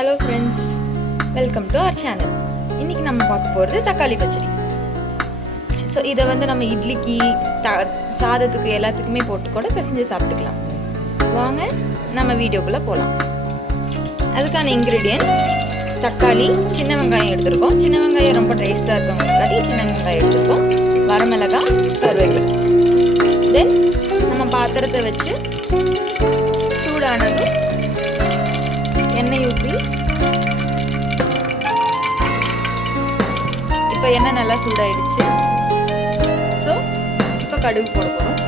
Hello friends, welcome to our channel. இன்னைக்கு நம்ம பார்க்க போறது தக்காளி பச்சடி. சோ இத வந்து நம்ம இட்லிக்கு சாதத்துக்கு எல்லாத்துக்குமே போட்டு கூட பிசைஞ்சு சாப்பிட்டுக்கலாம். வாங்க நம்ம வீடியோக்குள்ள போலாம். அதுக்கான ingredients தக்காளி, சின்ன வெங்காயம் எடுத்துறோம். சின்ன வெங்காயம் ரொம்ப டேஸ்டா இருக்கும்ங்கறதால சின்ன வெங்காயம் எடுத்துறோம். வரமிளகாய், கருவேப்பிலை. தென் நம்ம பாத்திரத்தை வச்சு சூடானதும் எண்ணெய் ஊற்றி இப்போ எண்ணெய் நல்லா சூடாயிடுச்சு. ஸோ இப்போ கடுகு போட போகிறோம்.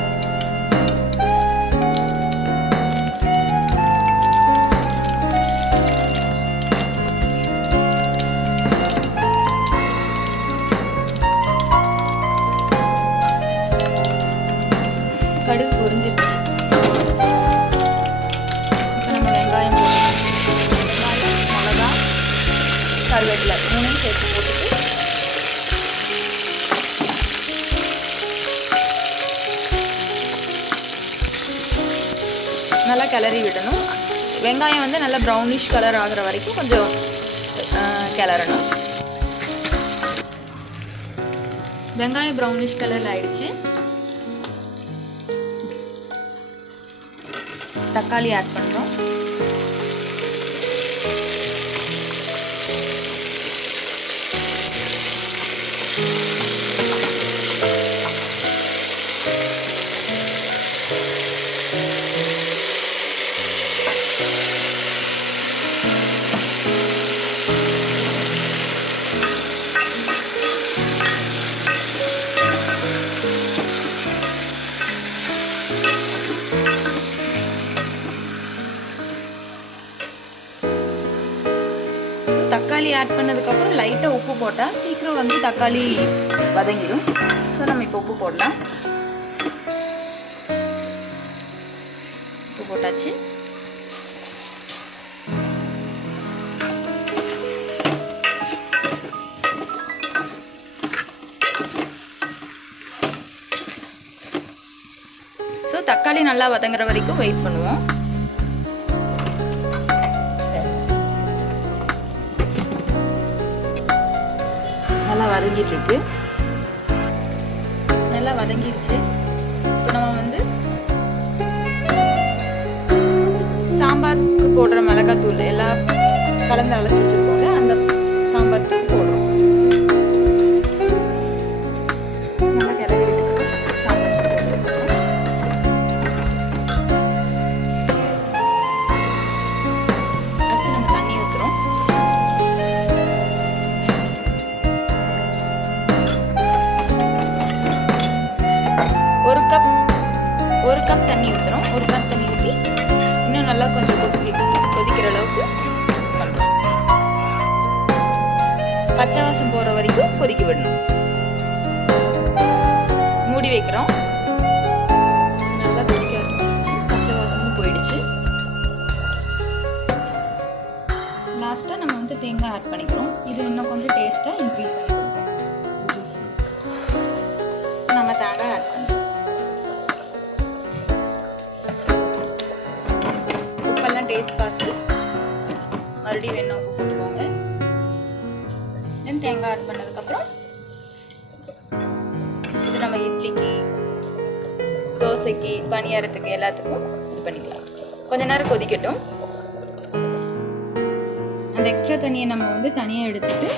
கடுகு பொரிஞ்சிட்டு இப்போ நம்ம வெங்காயம் போடணும். வெங்காயம், மிளகா, கருவேப்பிலை மூணையும் சேர்த்து போட்டுட்டு நல்லா கிளறி விடணும். வெங்காயம் வந்து நல்லா ப்ரௌனிஷ் கலர் ஆகிற வரைக்கும் கொஞ்சம் கிளறணும். வெங்காயம் ப்ரௌனிஷ் கலரில் ஆயிடுச்சு. தக்காளி ஆட் பண்ணுறோம். தக்காளி ஆட் பண்ணதுக்கப்புறம் லைட்டாக உப்பு போட்டால் சீக்கிரம் வந்து தக்காளி வதங்கிடும். ஸோ நம்ம இப்போ உப்பு போடலாம். உப்பு போட்டாச்சு. ஸோ தக்காளி நல்லா வதங்குற வரைக்கும் வெயிட் பண்ணுவோம். நல்லா வதங்கிட்டு இருக்கு. நல்லா வதங்கிடுச்சு. இப்போ நம்ம வந்து சாம்பாருக்கு போடுற மிளகாத்தூள் எல்லாம் கலந்து அழைச்சி வச்சிருக்கோங்க. அந்த சாம்பார் தூள் போடுறோம். நல்லா கிளறி விட்டுக்கணும். சாம்பார் அடுத்து நம்ம தண்ணி ஊற்றுறோம். ஒரு கப் தண்ணி ஊற்றுறோம். ஒரு கப் தண்ணி ஊற்றி இன்னும் நல்லா கொஞ்சம் கொதிக்கிற அளவுக்கு பண்ணுறோம். பச்சை வாசம் போகிற வரைக்கும் கொதிக்க விடணும். மூடி வைக்கிறோம். நல்லா கொதிக்க ஆரம்பிச்சிருச்சு. பச்சை வாசமும் போயிடுச்சு. லாஸ்ட்டாக நம்ம வந்து தேங்காய் ஆட் பண்ணிக்கிறோம். இது இன்னும் கொஞ்சம் டேஸ்ட்டாக இன்க்ரீஸ் பண்ணி கொடுக்கும். நம்ம தேங்காய் ஆட் பண்ணுறோம். டேஸ்ட் பார்த்து மறுபடியும் வேணும் உப்பு போட்டுக்கோங்க. தென் தேங்காய் ஆட் பண்ணதுக்கப்புறம் இது நம்ம இட்லிக்கு, தோசைக்கு, பணியாரத்துக்கு எல்லாத்துக்கும் இது பண்ணிக்கலாம். கொஞ்ச நேரம் கொதிக்கட்டும். அந்த எக்ஸ்ட்ரா தண்ணியை நம்ம வந்து தனியாக எடுத்துட்டு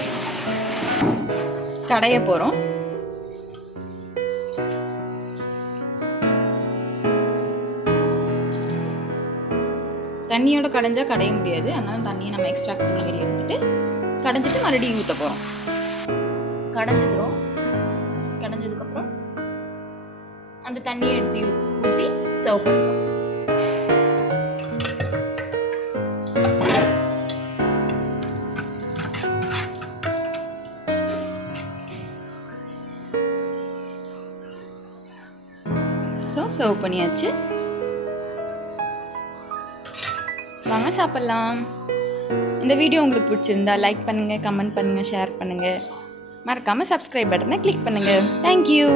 கடைய போகிறோம். தண்ணியோட கடைஞ்சா கடைய முடியாது. அதனால தண்ணியை நம்ம எக்ஸ்ட்ரா பண்ணி வெளியே எடுத்துட்டு கடைஞ்சிட்டு மறுபடியும் ஊற்ற போகிறோம். கடைஞ்சிக்கிறோம். கடைஞ்சதுக்கப்புறம் அந்த தண்ணியை எடுத்து ஊற்றி சர்வ் பண்ணுறோம். ஸோ சர்வ் பண்ணியாச்சு. வாங்க சாப்பிடலாம். இந்த வீடியோ உங்களுக்கு பிடிச்சிருந்தா லைக் பண்ணுங்கள், கமெண்ட் பண்ணுங்கள், ஷேர் பண்ணுங்கள். மறக்காமல் சப்ஸ்கிரைப் பட்டனை கிளிக் பண்ணுங்கள். தேங்க்யூ.